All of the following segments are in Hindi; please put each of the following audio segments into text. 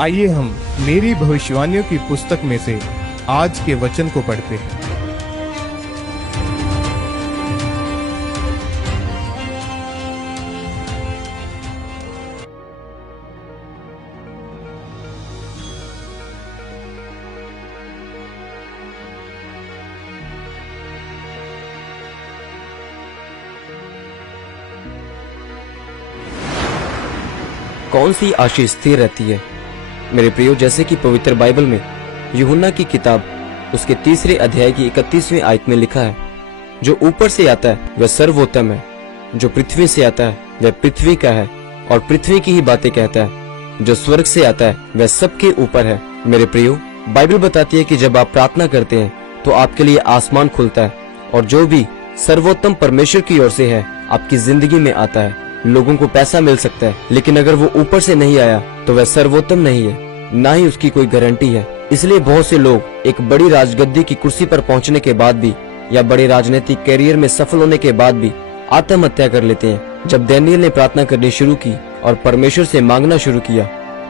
आइए हम मेरी भविष्यवाणियों की पुस्तक में से आज के वचन को पढ़ते हैं। कौन सी आशीष स्थिर रहती है? मेरे प्रियो, जैसे कि पवित्र बाइबल में यूहन्ना की किताब उसके 3 अध्याय की 31वीं आयत में लिखा है, जो ऊपर से आता है वह सर्वोत्तम है, जो पृथ्वी से आता है वह पृथ्वी का है और पृथ्वी की ही बातें कहता है, जो स्वर्ग से आता है वह सबके ऊपर है। मेरे प्रियो, बाइबल बताती है कि जब आप प्रार्थना करते हैं तो आपके लिए आसमान खुलता है और जो भी सर्वोत्तम परमेश्वर की ओर से है आपकी जिंदगी में आता है। लोगों को पैसा मिल सकता है, लेकिन अगर वो ऊपर से नहीं आया तो वह सर्वोत्तम नहीं है, ना ही उसकी कोई गारंटी है। इसलिए बहुत से लोग एक बड़ी राजगद्दी की कुर्सी पर पहुंचने के बाद भी या बड़े राजनीतिक कैरियर में सफल होने के बाद भी आत्महत्या कर लेते हैं। जब डैनियल ने प्रार्थना करनी शुरू की और परमेश्वर से मांगना शुरू किया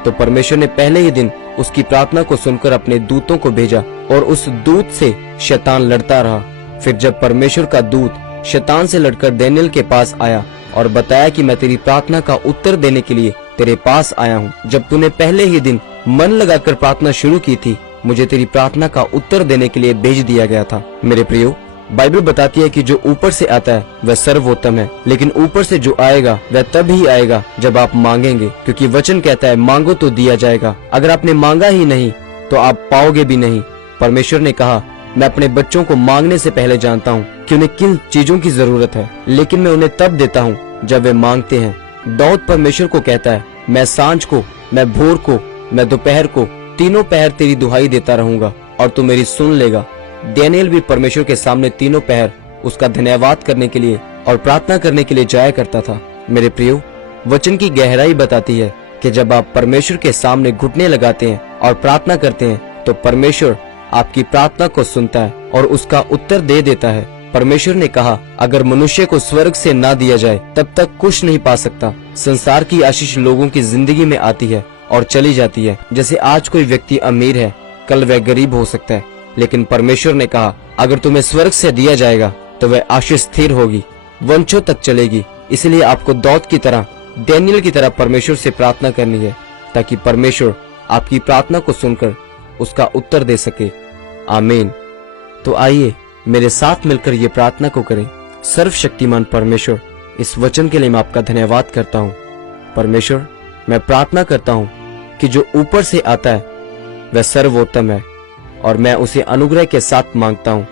तो परमेश्वर ने पहले ही दिन उसकी प्रार्थना को सुनकर अपने दूतों को भेजा और उस दूत से शैतान लड़ता रहा। फिर जब परमेश्वर का दूत शैतान से लड़कर डैनियल के पास आया और बताया कि मैं तेरी प्रार्थना का उत्तर देने के लिए तेरे पास आया हूँ। जब तूने पहले ही दिन मन लगाकर प्रार्थना शुरू की थी, मुझे तेरी प्रार्थना का उत्तर देने के लिए भेज दिया गया था। मेरे प्रियो, बाइबल बताती है कि जो ऊपर से आता है वह सर्वोत्तम है, लेकिन ऊपर से जो आएगा वह तब ही आएगा जब आप मांगेंगे, क्योंकि वचन कहता है मांगो तो दिया जाएगा। अगर आपने मांगा ही नहीं तो आप पाओगे भी नहीं। परमेश्वर ने कहा, मैं अपने बच्चों को मांगने से पहले जानता हूँ कि उन्हें किन चीजों की जरूरत है, लेकिन मैं उन्हें तब देता हूँ जब वे मांगते हैं। दाऊद परमेश्वर को कहता है, मैं सांझ को, मैं भोर को, मैं दोपहर को, तीनों पहर तेरी दुहाई देता रहूंगा और तू मेरी सुन लेगा। डैनियल भी परमेश्वर के सामने तीनों पहर उसका धन्यवाद करने के लिए और प्रार्थना करने के लिए जाया करता था। मेरे प्रियो, वचन की गहराई बताती है कि जब आप परमेश्वर के सामने घुटने लगाते हैं और प्रार्थना करते हैं तो परमेश्वर आपकी प्रार्थना को सुनता है और उसका उत्तर दे देता है। परमेश्वर ने कहा, अगर मनुष्य को स्वर्ग से ना दिया जाए तब तक कुछ नहीं पा सकता। संसार की आशीष लोगों की जिंदगी में आती है और चली जाती है। जैसे आज कोई व्यक्ति अमीर है, कल वह गरीब हो सकता है, लेकिन परमेश्वर ने कहा, अगर तुम्हें स्वर्ग से दिया जाएगा तो वह आशीष स्थिर होगी, वंशों तक चलेगी। इसलिए आपको दाऊद की तरह, डैनियल की तरह परमेश्वर से प्रार्थना करनी है, ताकि परमेश्वर आपकी प्रार्थना को सुनकर उसका उत्तर दे सके। आमीन। तो आइए मेरे साथ मिलकर ये प्रार्थना को करें। सर्वशक्तिमान परमेश्वर, इस वचन के लिए मैं आपका धन्यवाद करता हूँ। परमेश्वर, मैं प्रार्थना करता हूँ कि जो ऊपर से आता है वह सर्वोत्तम है और मैं उसे अनुग्रह के साथ मांगता हूँ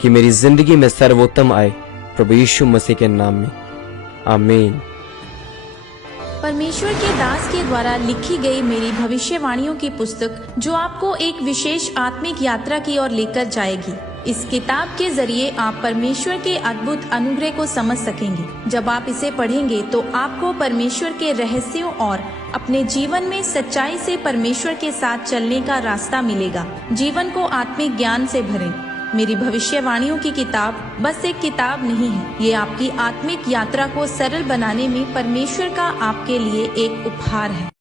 कि मेरी जिंदगी में सर्वोत्तम आए, प्रभु यीशु मसीह के नाम में, आमीन। परमेश्वर के दास के द्वारा लिखी गई मेरी भविष्यवाणियों की पुस्तक, जो आपको एक विशेष आत्मिक यात्रा की ओर लेकर जाएगी। इस किताब के जरिए आप परमेश्वर के अद्भुत अनुग्रह को समझ सकेंगे। जब आप इसे पढ़ेंगे तो आपको परमेश्वर के रहस्यों और अपने जीवन में सच्चाई से परमेश्वर के साथ चलने का रास्ता मिलेगा। जीवन को आत्मिक ज्ञान से भरें। मेरी भविष्यवाणियों की किताब बस एक किताब नहीं है, ये आपकी आत्मिक यात्रा को सरल बनाने में परमेश्वर का आपके लिए एक उपहार है।